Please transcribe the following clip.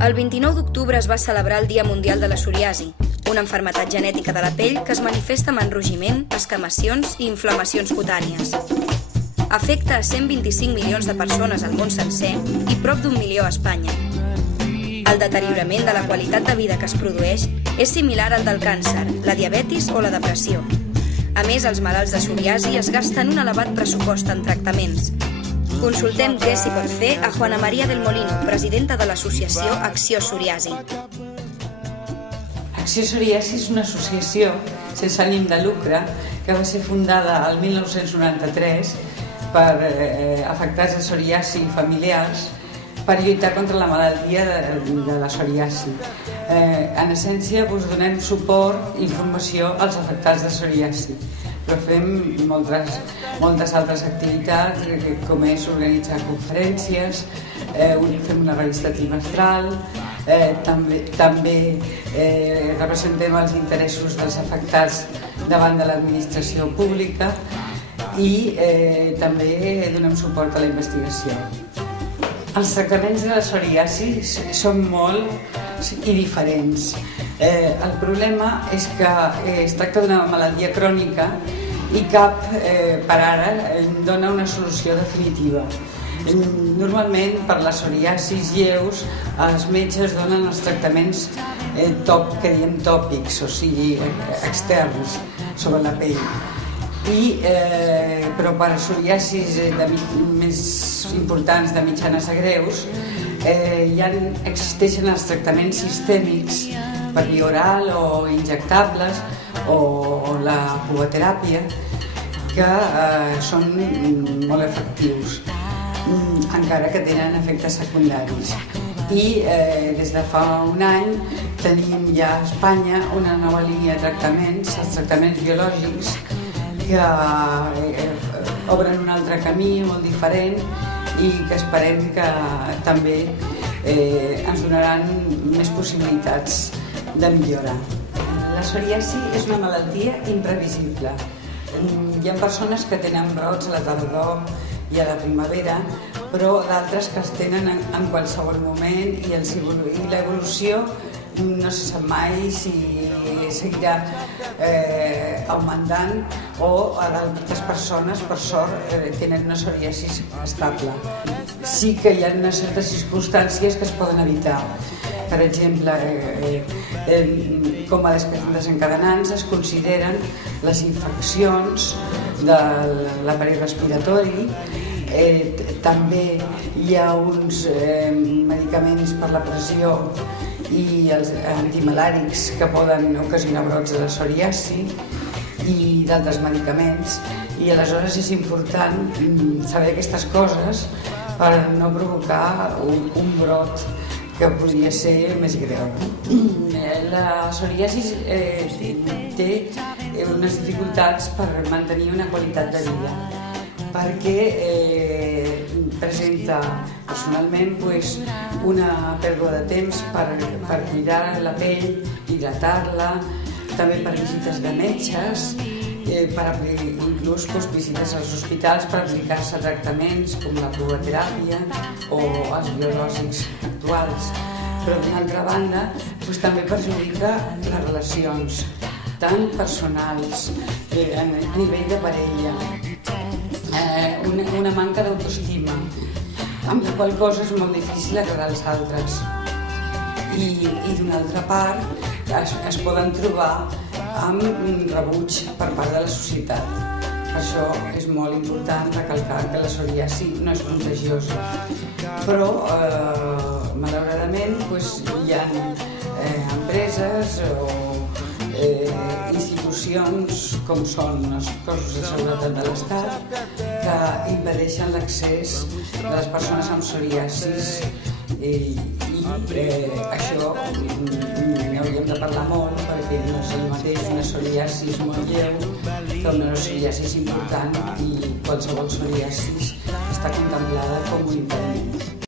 El 29 d'octubre es va celebrar el Dia Mundial de la Psoriasi, una malaltia genètica de la pell que es manifesta amb enrogiment, escamacions i inflamacions cutànies. Afecta a 125 milions de persones al món sencer i prop d'1 milió a Espanya. El deteriorament de la qualitat de vida que es produeix és similar al del càncer, la diabetis o la depressió. A més, els malalts de psoriasi es gasten un elevat pressupost en tractaments. Consultem què s'hi pot fer a Juana María del Molino, presidenta de l'associació Acció Psoriasi. Acció Psoriasi és una associació sense ànim de lucre que va ser fundada el 1993 per afectats de psoriasi familiars per lluitar contra la malaltia de la psoriasi. En essència, donem suport i informació als afectats de psoriasi, però fem moltes altres activitats, com és organitzar conferències, fem una revista trimestral, també representem els interessos dels afectats davant de l'administració pública i també donem suport a la investigació. Els tractaments de la psoriasi són molts i diferents. El problema és que es tracta d'una malaltia crònica i cap, per ara, dona una solució definitiva. Normalment, per les psoriasis lleus, els metges donen els tractaments que diem tòpics, o sigui, externs, sobre la pell. Però per psoriasis més importants, de mitjanes a greus, existeixen els tractaments sistèmics per via oral o injectables o la pulvoteràpia, que són molt efectius, encara que tenen efectes secundaris. I des de fa un any tenim ja a Espanya una nova línia de tractaments, els tractaments biològics, que obren un altre camí molt diferent i que esperem que també ens donaran més possibilitats de millora. La psoriasi és una malaltia imprevisible. Hi ha persones que tenen brots a la tardor i a la primavera, però d'altres que els tenen en qualsevol moment i l'evolució no se sap mai si seguirà augmentant o d'altres persones, per sort, tenen una psoriasi estable. Sí que hi ha unes certes circumstàncies que es poden evitar. Per exemple, com a desencadenants es consideren les infeccions de l'aparell respiratori. També hi ha uns medicaments per la pressió i els antimalàrics que poden ocasionar brots de la psoriasi i d'altres medicaments, i aleshores és important saber aquestes coses per no provocar un brot que podria ser més greu. La psoriasi té unes dificultats per mantenir una qualitat de vida, perquè presenta personalment una pèrdua de temps per cuidar la pell, hidratar-la, també per visites de metges, inclús visites als hospitals per aplicar-se tractaments com la pulvoteràpia o els biològics actuals. Però d'una altra banda també perjudica les relacions, tant personals, a nivell de parella, una manca d'autoestima, amb la qual cosa és molt difícil agradar als altres. I d'una altra part es poden trobar amb rebuig per part de la societat. Per això és molt important recalcar que la psoriasi no és contagiosa. Però, malauradament, hi ha empreses o institucions com són els cossos de seguretat de l'Estat que impedeixen l'accés de les persones amb psoriasis i això n'hauríem de parlar molt, perquè no és el mateix una psoriasi molt lleu que una psoriasi important, i qualsevol psoriasi està contemplada com un impediment.